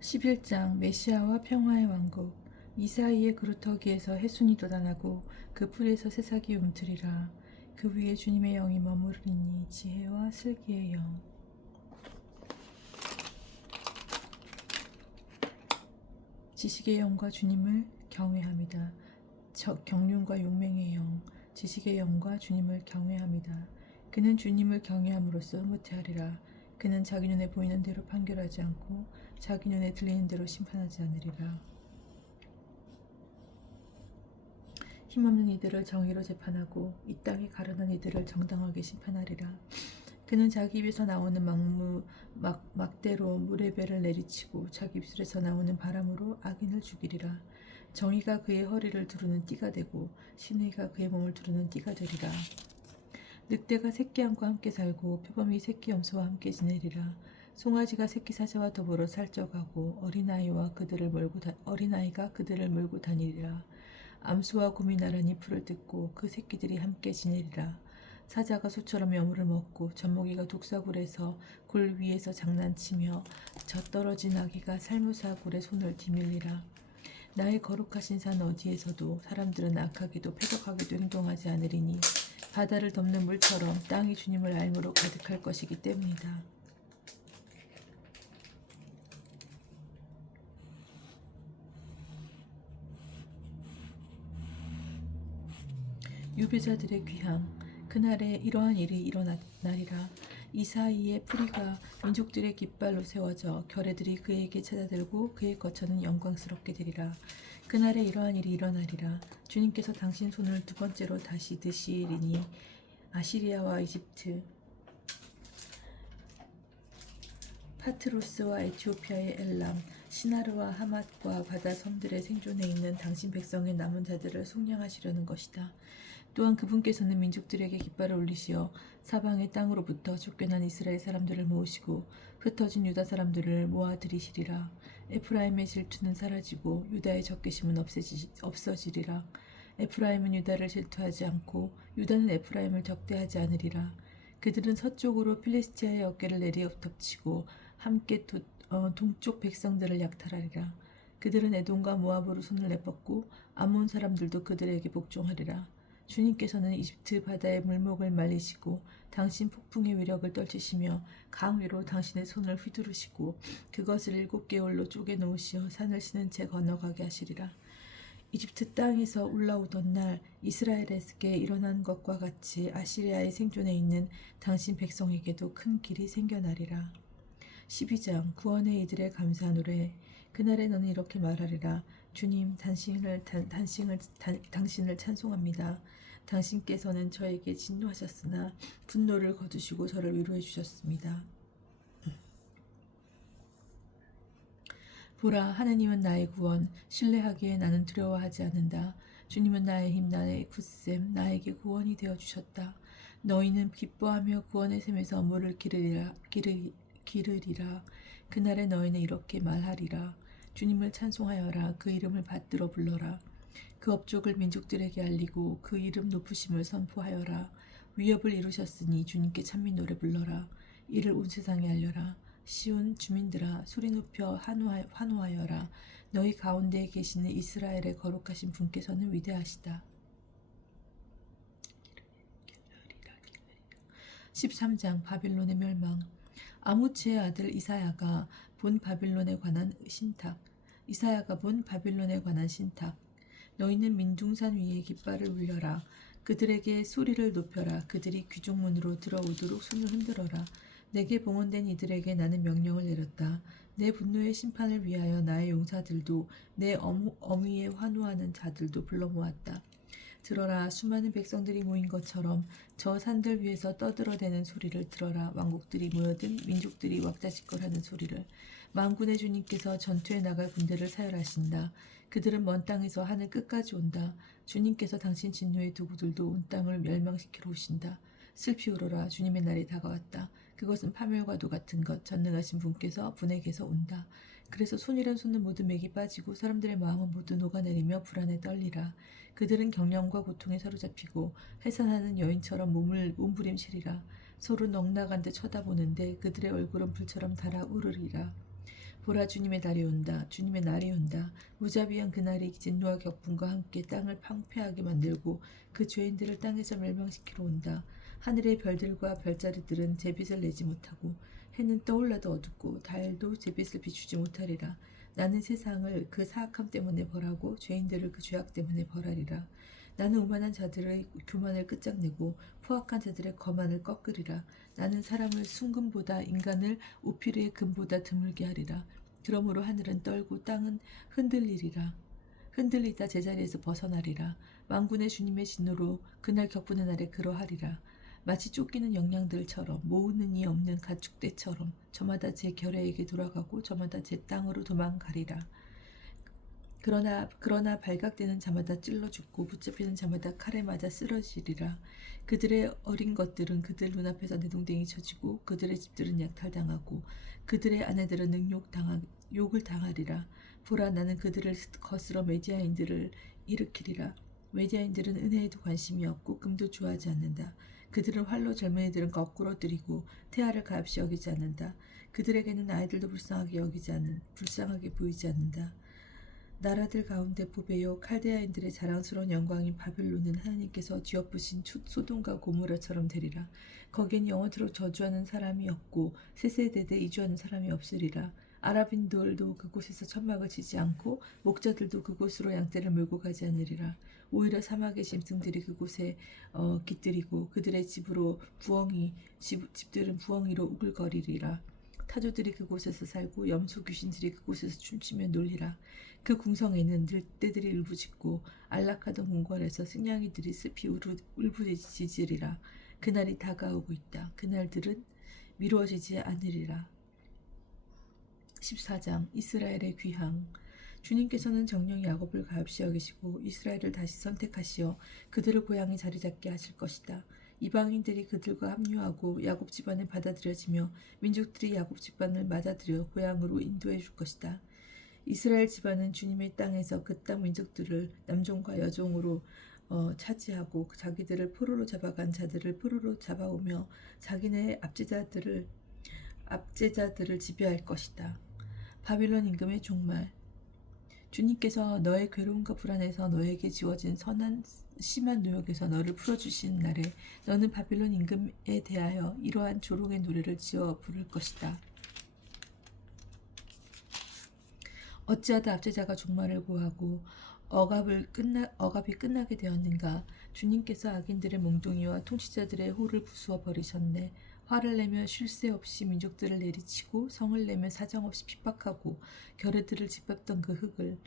11장 메시아와 평화의 왕국. 이사이의 그루터기에서 해순이 돋아나고 그 풀에서 새싹이 움트리라. 그 위에 주님의 영이 머무르리니 지혜와 슬기의 영. 지식의 영과 주님을 경외합니다. 경륜과 용맹의 영, 지식의 영과 주님을 경외합니다. 그는 주님을 경외함으로써 흐뭇해하리라. 그는 자기 눈에 보이는 대로 판결하지 않고 자기 눈에 들리는 대로 심판하지 않으리라. 힘없는 이들을 정의로 재판하고 이 땅에 가련한 이들을 정당하게 심판하리라. 그는 자기 입에서 나오는 막대로 물의 배를 내리치고 자기 입술에서 나오는 바람으로 악인을 죽이리라. 정의가 그의 허리를 두르는 띠가 되고 신의가 그의 몸을 두르는 띠가 되리라. 늑대가 새끼암과 함께 살고 표범이 새끼 염소와 함께 지내리라. 송아지가 새끼 사자와 더불어 살쪄가고 어린아이가 그들을 몰고 다니리라. 암수와 곰이 나란히 풀을 뜯고 그 새끼들이 함께 지내리라. 사자가 소처럼 여물을 먹고 젖먹이가 독사굴에서 굴 위에서 장난치며 젖떨어진 아기가 살무사굴에 손을 디밀리라. 나의 거룩하신 산 어디에서도 사람들은 악하게도 패덕하게도 행동하지 않으리니 바다를 덮는 물처럼 땅이 주님을 알므로 가득할 것이기 때문이다. 유배자들의 귀향. 그날에 이러한 일이 일어나리라. 이사이의 풀이가 민족들의 깃발로 세워져 결애들이 그에게 찾아들고 그의 거처는 영광스럽게 되리라. 그날에 이러한 일이 일어나리라. 주님께서 당신 손을 두 번째로 다시 드시리니 아시리아와 이집트, 파트로스와 에티오피아의 엘람, 시나르와 하맛과 바다 섬들의 생존해 있는 당신 백성의 남은 자들을 속량하시려는 것이다. 또한 그분께서는 민족들에게 깃발을 올리시어 사방의 땅으로부터 쫓겨난 이스라엘 사람들을 모으시고 흩어진 유다 사람들을 모아들이시리라. 에프라임의 질투는 사라지고 유다의 적개심은 없어지리라. 에프라임은 유다를 질투하지 않고 유다는 에프라임을 적대하지 않으리라. 그들은 서쪽으로 필리스티아의 어깨를 내리엎덮치고 함께 동쪽 백성들을 약탈하리라. 그들은 에돔과 모압으로 손을 내뻗고 암몬 사람들도 그들에게 복종하리라. 주님께서는 이집트 바다의 물목을 말리시고 당신 폭풍의 위력을 떨치시며 강 위로 당신의 손을 휘두르시고 그것을 7개월로 쪼개 놓으시어 산을 쉬는 채 건너가게 하시리라. 이집트 땅에서 올라오던 날 이스라엘에게 일어난 것과 같이 아시리아의 생존에 있는 당신 백성에게도 큰 길이 생겨나리라. 12장 구원의 이들의 감사 노래. 그날에 너는 이렇게 말하리라. 주님, 당신을 찬송합니다. 당신께서는 저에게 진노하셨으나 분노를 거두시고 저를 위로해 주셨습니다. 보라, 하느님은 나의 구원, 신뢰하기에 나는 두려워하지 않는다. 주님은 나의 힘, 나의 굳셈, 나에게 구원이 되어주셨다. 너희는 기뻐하며 구원의 샘에서 물을 기르리라. 그날에 너희는 이렇게 말하리라. 주님을 찬송하여라. 그 이름을 받들어 불러라. 그 업적을 민족들에게 알리고 그 이름 높으심을 선포하여라. 위협을 이루셨으니 주님께 찬미 노래 불러라. 이를 온 세상에 알려라. 시온 주민들아, 소리 높여 환호하여라. 너희 가운데에 계시는 이스라엘의 거룩하신 분께서는 위대하시다. 13장 바빌론의 멸망. 아모츠의 아들 이사야가 본 바빌론에 관한 신탁. 너희는 민둥산 위에 깃발을 울려라. 그들에게 소리를 높여라. 그들이 귀족문으로 들어오도록 손을 흔들어라. 내게 봉헌된 이들에게 나는 명령을 내렸다. 내 분노의 심판을 위하여 나의 용사들도 내 어미에 환호하는 자들도 불러 모았다. 들어라. 수많은 백성들이 모인 것처럼 저 산들 위에서 떠들어대는 소리를 들어라. 왕국들이 모여든 민족들이 왁자지껄하는 소리를. 만군의 주님께서 전투에 나갈 군대를 사열하신다. 그들은 먼 땅에서 하늘 끝까지 온다. 주님께서 당신 진노의 도구들도 온 땅을 멸망시키러 오신다. 슬피 울어라. 주님의 날이 다가왔다. 그것은 파멸과도 같은 것. 전능하신 분께서 분에게서 온다. 그래서 손이란 솟는 모든 맥이 빠지고 사람들의 마음은 모두 녹아내리며 불안에 떨리라. 그들은 경련과 고통에 사로잡히고 해산하는 여인처럼 몸부림치리라. 서로 넋나간 듯 쳐다보는데 그들의 얼굴은 불처럼 달아 우르리라. 보라, 주님의 날이 온다. 주님의 날이 온다. 무자비한 그날이 진노와 격분과 함께 땅을 황폐하게 만들고 그 죄인들을 땅에서 멸망시키러 온다. 하늘의 별들과 별자리들은 제빛을 내지 못하고 해는 떠올라도 어둡고 달도 제빛을 비추지 못하리라. 나는 세상을 그 사악함 때문에 벌하고 죄인들을 그 죄악 때문에 벌하리라. 나는 오만한 자들의 교만을 끝장내고 포악한 자들의 거만을 꺾으리라. 나는 사람을 순금보다 인간을 오피르의 금보다 드물게 하리라. 그러므로 하늘은 떨고 땅은 흔들리리라. 흔들리다 제자리에서 벗어나리라. 만군의 주님의 진노로 그날 격분의 날에 그러하리라. 마치 쫓기는 영양들처럼 모으는 이 없는 가축대처럼 저마다 제 결례에게 돌아가고 저마다 제 땅으로 도망가리라. 그러나 발각되는 자마다 찔러 죽고 붙잡히는 자마다 칼에 맞아 쓰러지리라. 그들의 어린 것들은 그들 눈앞에서 내동댕이 쳐지고 그들의 집들은 약탈당하고 그들의 아내들은 욕을 당하리라. 보라, 나는 그들을 거스러 메디아인들을 일으키리라. 메디아인들은 은혜에도 관심이 없고 금도 좋아하지 않는다. 그들은 활로 젊은이들은 거꾸로 들이고 태아를 값이 여기지 않는다. 그들에게는 아이들도 불쌍하게 보이지 않는다. 나라들 가운데 보배요 칼데아인들의 자랑스러운 영광인 바벨론은 하나님께서 뒤엎으신 소돔과 고모라처럼 되리라. 거기엔 영원토록 저주하는 사람이 없고 세세대대 이주하는 사람이 없으리라. 아랍인들도 그곳에서 천막을 치지 않고 목자들도 그곳으로 양떼를 몰고 가지 않으리라. 오히려 사막의 짐승들이 그곳에 깃들이고 그들의 집들은 부엉이로 우글거리리라. 타조들이 그곳에서 살고 염소 귀신들이 그곳에서 춤추며 놀리라. 그 궁성에는 들떼들이 울부짖고 안락하던 궁궐에서 승냥이들이 습히 울부짖으리라. 그날이 다가오고 있다. 그날들은 미루어지지 않으리라. 14장 이스라엘의 귀향. 주님께서는 정령 야곱을 가엾이 여기시고 이스라엘을 다시 선택하시어 그들을 고향에 자리잡게 하실 것이다. 이방인들이 그들과 합류하고 야곱 집안에 받아들여지며 민족들이 야곱 집안을 맞아들여 고향으로 인도해 줄 것이다. 이스라엘 집안은 주님의 땅에서 그 땅 민족들을 남종과 여종으로 차지하고 자기들을 포로로 잡아간 자들을 포로로 잡아오며 자기네 압제자들을 지배할 것이다. 바빌론 임금의 종말. 주님께서 너의 괴로움과 불안에서 너에게 지워진 심한 노역에서 너를 풀어주시는 날에 너는 바빌론 임금에 대하여 이러한 조롱의 노래를 지어 부를 것이다. 어찌하다 압제자가 종말을 고하고 억압이 끝나게 되었는가. 주님께서 악인들의 몽둥이와 통치자들의 호를 부수어 버리셨네. 화를 내며 쉴 새 없이 민족들을 내리치고 성을 내며 사정없이 핍박하고 결의들을 짓밟던 그 흙을.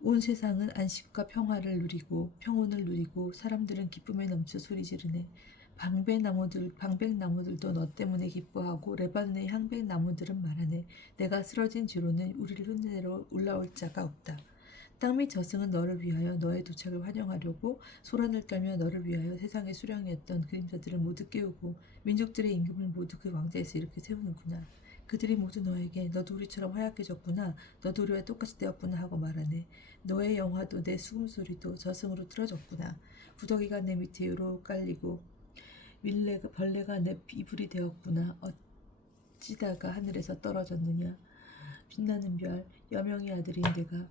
온 세상은 안식과 평화를 누리고 평온을 누리고 사람들은 기쁨에 넘쳐 소리 지르네. 방백나무들도 너 때문에 기뻐하고 레바논의 향백나무들은 말하네. 내가 쓰러진 뒤로는 우리를 흉내내러 올라올 자가 없다. 땅 및 저승은 너를 위하여 너의 도착을 환영하려고 소란을 떨며 너를 위하여 세상의 수령이었던 그림자들을 모두 깨우고 민족들의 임금을 모두 그 왕자에서 이렇게 세우는구나. 그들이 모두 너에게 너도 우리처럼 하얗게졌구나. 너도 우리와 똑같이 되었구나 하고 말하네. 너의 영화도 내 수금소리도 저승으로 틀어졌구나. 구더기가 내 밑에 위로 깔리고 벌레가 내 이불이 되었구나. 어찌다가 하늘에서 떨어졌느냐. 빛나는 별 여명의 아들인 내가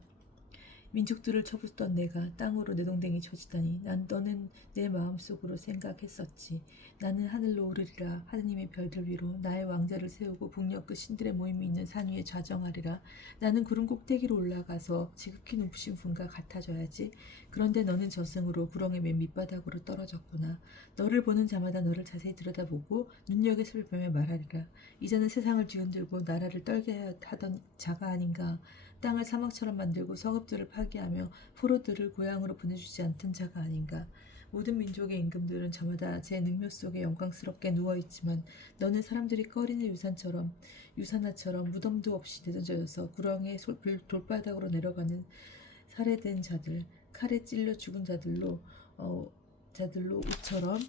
민족들을 쳐붓던 내가 땅으로 내동댕이 쳐지다니. 너는 내 마음속으로 생각했었지. 나는 하늘로 오르리라. 하느님의 별들 위로 나의 왕자를 세우고 북녘 그 신들의 모임이 있는 산 위에 좌정하리라. 나는 구름 꼭대기로 올라가서 지극히 높으신 분과 같아져야지. 그런데 너는 저승으로 구렁의 맨 밑바닥으로 떨어졌구나. 너를 보는 자마다 너를 자세히 들여다보고 눈여겨 살펴며 말하리라. 이제는 세상을 뒤흔들고 나라를 떨게 하던 자가 아닌가. 땅을 사막처럼 만들고 성읍들을 파괴하며 포로들을 고향으로 보내주지 않던 자가 아닌가. 모든 민족의 임금들은 저마다 제 능력 속에 영광스럽게 누워있지만 너는 사람들이 꺼리는 유산화처럼 무덤도 없이 내던져져서 구렁의 돌바닥으로 내려가는 살해된 자들, 칼에 찔려 죽은 자들로 옷처럼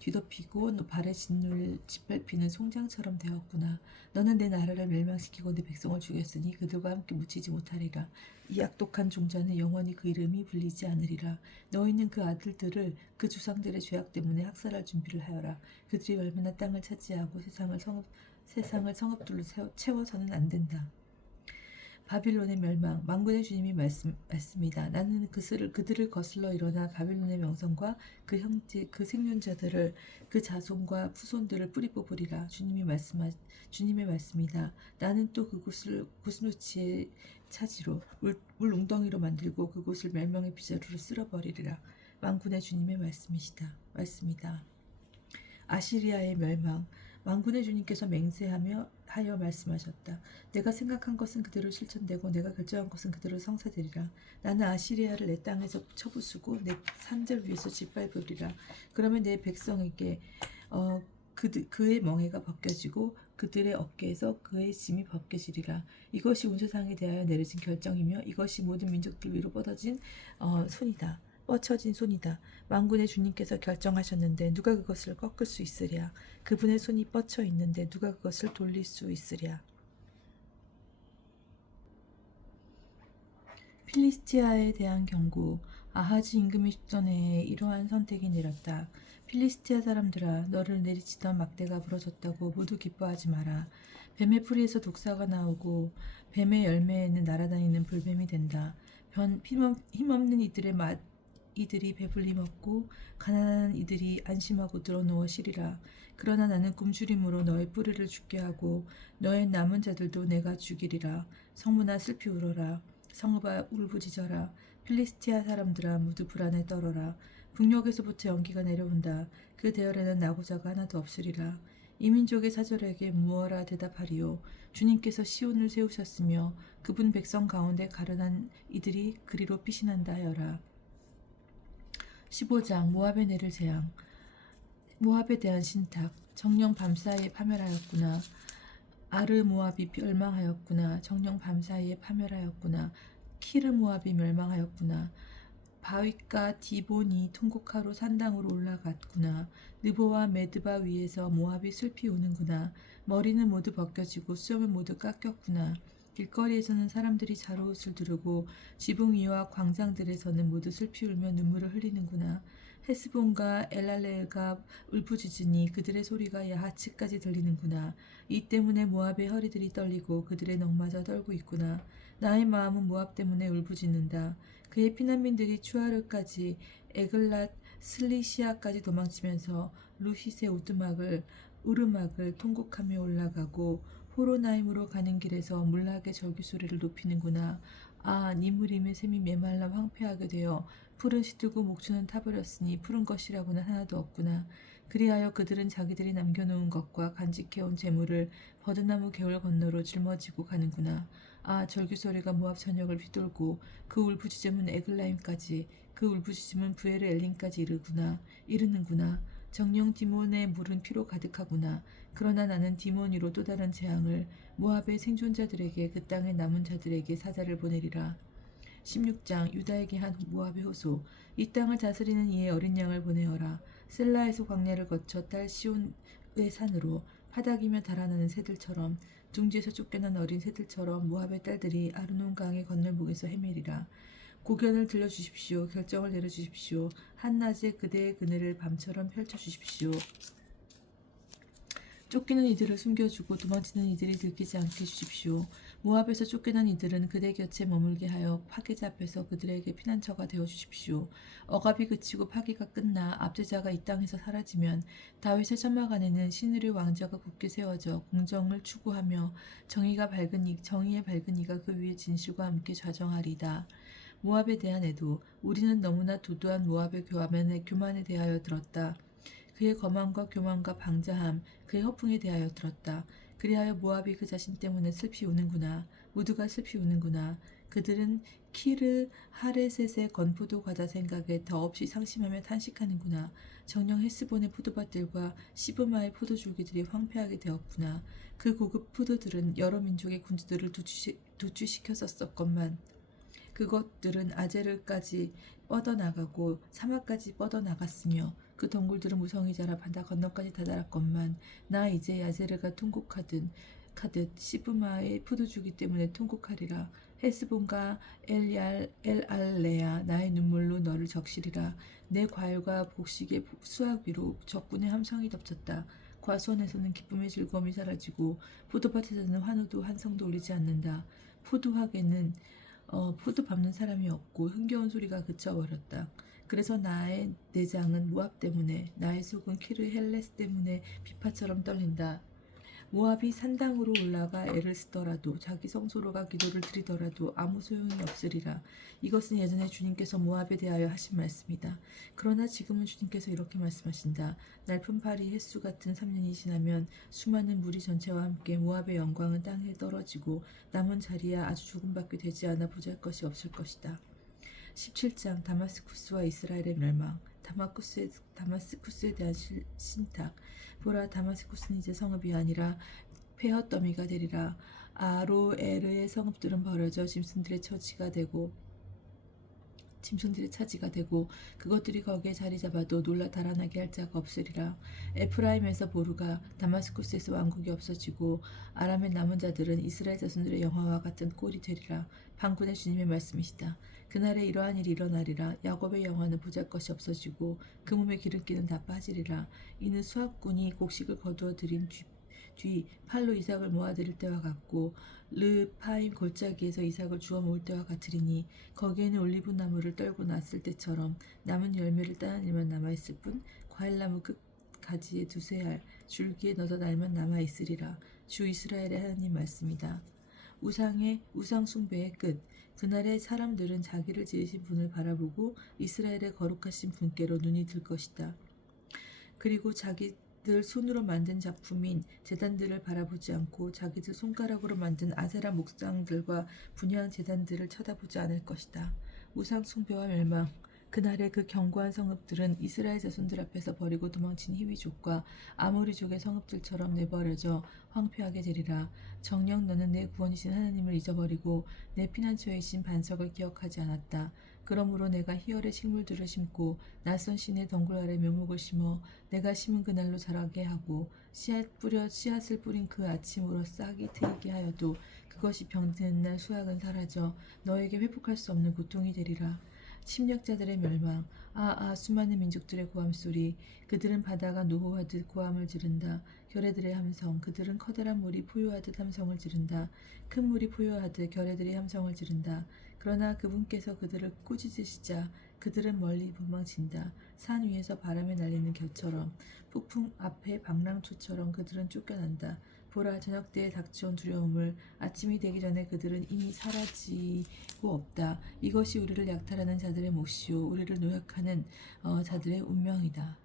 뒤덮이고 발에 짓밟히는 송장처럼 되었구나. 너는 내 나라를 멸망시키고 내 백성을 죽였으니 그들과 함께 묻히지 못하리라. 이 악독한 종자는 영원히 그 이름이 불리지 않으리라. 너희는 그 아들들을 그 주상들의 죄악 때문에 학살할 준비를 하여라. 그들이 얼마나 땅을 차지하고 세상을 성읍들로 채워서는 안 된다. 바빌론의 멸망. 만군의 주님이 말씀니다. 나는 그들을 거슬러 일어나 바빌론의 명성과 그 형제 그 생존자들을 그 자손과 후손들을 뿌리 뽑으리라. 주님의 말씀이다. 나는 또 그곳을 구스노치의 차지로 물 웅덩이로 만들고 그곳을 멸망의 빗자루로 쓸어버리리라. 만군의 주님의 말씀이다. 아시리아의 멸망. 만군의 주님께서 맹세하여 말씀하셨다. 내가 생각한 것은 그대로 실천되고 내가 결정한 것은 그대로 성사되리라. 나는 아시리아를 내 땅에서 쳐부수고 내 산들 위에서 짓밟으리라. 그러면 내 백성에게 그의 멍에가 벗겨지고 그들의 어깨에서 그의 짐이 벗겨지리라. 이것이 온 세상에 대하여 내려진 결정이며 이것이 모든 민족들 위로 뻗쳐진 손이다. 만군의 주님께서 결정하셨는데 누가 그것을 꺾을 수 있으랴. 그분의 손이 뻗쳐 있는데 누가 그것을 돌릴 수 있으랴. 필리스티아에 대한 경고. 아하즈 임금이 죽던 해에 이러한 선택이 내렸다. 필리스티아 사람들아, 너를 내리치던 막대가 부러졌다고 모두 기뻐하지 마라. 뱀의 뿌리에서 독사가 나오고 뱀의 열매에는 날아다니는 불뱀이 된다. 힘없는 이들이 배불리 먹고 가난한 이들이 안심하고 드러누워 쉬리라. 그러나 나는 굶주림으로 너의 뿌리를 죽게 하고 너의 남은 자들도 내가 죽이리라. 성문아 슬피 울어라. 성읍아 울부짖어라. 필리스티아 사람들아 모두 불안에 떨어라. 북녘에서부터 연기가 내려온다. 그 대열에는 나고자가 하나도 없으리라. 이 민족의 사절에게 무어라 대답하리요. 주님께서 시온을 세우셨으며 그분 백성 가운데 가련한 이들이 그리로 피신한다 하여라. 15장 모압의 내릴 재앙. 모압에 대한 신탁. 정녕 밤사이에 파멸하였구나. 아르 모압이 멸망하였구나. 정녕 밤사이에 파멸하였구나. 키르 모압이 멸망하였구나. 바윗과 디본이 통곡하러 산당으로 올라갔구나. 느보와 메드바 위에서 모압이 슬피 우는구나. 머리는 모두 벗겨지고 수염은 모두 깎였구나. 길거리에서는 사람들이 자로옷을 두르고 지붕 위와 광장들에서는 모두 슬피 울며 눈물을 흘리는구나. 헤스본과 엘랄레가 울부짖으니 그들의 소리가 야하치까지 들리는구나. 이 때문에 모압의 허리들이 떨리고 그들의 넋마저 떨고 있구나. 나의 마음은 모압 때문에 울부짖는다. 그의 피난민들이 추아르까지 에글랏 슬리시아까지 도망치면서 루힛의 우르막을 통곡하며 올라가고 호로나임으로 가는 길에서 물락의 절규 소리를 높이는구나. 아, 니무림의 샘이 메말라 황폐하게 되어 풀은 시들고 목초는 타버렸으니 푸른 것이라고는 하나도 없구나. 그리하여 그들은 자기들이 남겨놓은 것과 간직해온 재물을 버드나무 개울 건너로 짊어지고 가는구나. 아, 절규 소리가 모압 전역을 휘돌고 그 울부짖음은 에글라임까지, 그 울부짖음은 부에르 엘림까지 이르는구나. 정령 디몬의 물은 피로 가득하구나. 그러나 나는 디몬 위로 또 다른 재앙을 모압의 생존자들에게 그 땅의 남은 자들에게 사자를 보내리라. 16장 유다에게 한 모압의 호소. 이 땅을 다스리는 이의 어린 양을 보내어라. 셀라에서 광야를 거쳐 딸 시온의 산으로 파닥이며 달아나는 새들처럼 둥지에서 쫓겨난 어린 새들처럼 모압의 딸들이 아르논 강의 건널목에서 헤매리라. 고견을 들려주십시오. 결정을 내려주십시오. 한낮에 그대의 그늘을 밤처럼 펼쳐주십시오. 쫓기는 이들을 숨겨주고 도망치는 이들이 들키지 않게 해주십시오. 모압에서 쫓겨난 이들은 그대 곁에 머물게 하여 파괴자 앞에서 그들에게 피난처가 되어주십시오. 억압이 그치고 파괴가 끝나 압제자가 이 땅에서 사라지면 다윗의 천막 안에는 신으의 왕자가 굳게 세워져 공정을 추구하며 정의의 밝은 이가 그 위에 진실과 함께 좌정하리다. 모압에 대한 애도. 우리는 너무나 도도한 모압의 교만에 대하여 들었다. 그의 거만과 교만과 방자함, 그의 허풍에 대하여 들었다. 그리하여 모압이 그 자신 때문에 슬피 우는구나. 모두가 슬피 우는구나. 그들은 키르 하레셋의 건포도 과자 생각에 더없이 상심하며 탄식하는구나. 정녕 헤스본의 포도밭들과 시브마의 포도줄기들이 황폐하게 되었구나. 그 고급 포도들은 여러 민족의 군주들을 도주시켰었건만 그것들은 아제르까지 뻗어나가고 사막까지 뻗어나갔으며 그 덩굴들은 무성히 자라 바다 건너까지 다다랐건만 나 이제 아제르가 통곡하듯 시브마의 포도주기 때문에 통곡하리라. 헤스본과 엘알레아 나의 눈물로 너를 적시리라. 내 과일과 곡식의 수확 위로 적군의 함성이 덮쳤다. 과수원에서는 기쁨의 즐거움이 사라지고 포도밭에서는 환호도 한성도 울리지 않는다. 포도학에는 포도 밟는 사람이 없고 흥겨운 소리가 그쳐버렸다. 그래서 나의 내장은 모압 때문에, 나의 속은 키르 헬레스 때문에 비파처럼 떨린다. 모압이 산당으로 올라가 애를 쓰더라도, 자기 성소로가 기도를 드리더라도 아무 소용이 없으리라. 이것은 예전에 주님께서 모압에 대하여 하신 말씀이다. 그러나 지금은 주님께서 이렇게 말씀하신다. 날품 파리 햇수 같은 3년이 지나면 수많은 무리 전체와 함께 모압의 영광은 땅에 떨어지고 남은 자리야 아주 조금밖에 되지 않아 보잘것이 없을 것이다. 17장 다마스쿠스와 이스라엘의 멸망. 다마스쿠스에 대한 신탁. 보라, 다마스쿠스는 이제 성읍이 아니라 폐허 더미가 되리라. 아로에르의 성읍들은 버려져 짐승들의 차지가 되고 그것들이 거기에 자리 잡아도 놀라 달아나게 할 자가 없으리라. 에프라임에서 보루가, 다마스쿠스에서 왕국이 없어지고 아람의 남은 자들은 이스라엘 자손들의 영화와 같은 꼴이 되리라. 방군의 주님의 말씀이시다. 그날에 이러한 일이 일어나리라. 야곱의 영화는 보잘것이 없어지고 그 몸의 기름기는 다 빠지리라. 이는 수합군이 곡식을 거두어 들인 뒤 팔로 이삭을 모아들일 때와 같고 르파임 골짜기에서 이삭을 주워 모을 때와 같으리니 거기에는 올리브 나무를 떨고 났을 때처럼 남은 열매를 따는 일만 남아있을 뿐 과일나무 끝 가지에 두세 알 줄기에 너덧 알만 남아있으리라. 주 이스라엘의 하나님 말씀이다. 우상 숭배의 끝. 그날에 사람들은 자기를 지으신 분을 바라보고 이스라엘의 거룩하신 분께로 눈이 들 것이다. 그리고 자기들 손으로 만든 작품인 제단들을 바라보지 않고 자기들 손가락으로 만든 아세라 목상들과 분향 제단들을 쳐다보지 않을 것이다. 우상 숭배와 멸망. 그날에 그 견고한 성읍들은 이스라엘 자손들 앞에서 버리고 도망친 히위족과 아모리족의 성읍들처럼 내버려져 황폐하게 되리라. 정녕 너는 내 구원이신 하나님을 잊어버리고 내 피난처이신 반석을 기억하지 않았다. 그러므로 내가 희열의 식물들을 심고 낯선 신의 덩굴 아래 묘목을 심어 내가 심은 그날로 자라게 하고 씨앗을 뿌린 그 아침으로 싹이 트이게 하여도 그것이 병드는 날 수확은 사라져 너에게 회복할 수 없는 고통이 되리라. 침략자들의 멸망. 수많은 민족들의 고함소리. 그들은 바다가 노호하듯 고함을 지른다. 결의들의 함성. 그들은 커다란 물이 포효하듯 함성을 지른다. 큰 물이 포효하듯 결의들의 함성을 지른다. 그러나 그분께서 그들을 꾸짖으시자 그들은 멀리 도망친다. 산 위에서 바람에 날리는 겨처럼 폭풍 앞에 방랑초처럼 그들은 쫓겨난다. 보라, 저녁 때에 닥쳐온 두려움을 아침이 되기 전에 그들은 이미 사라지고 없다. 이것이 우리를 약탈하는 자들의 몫이요 우리를 노역하는 자들의 운명이다.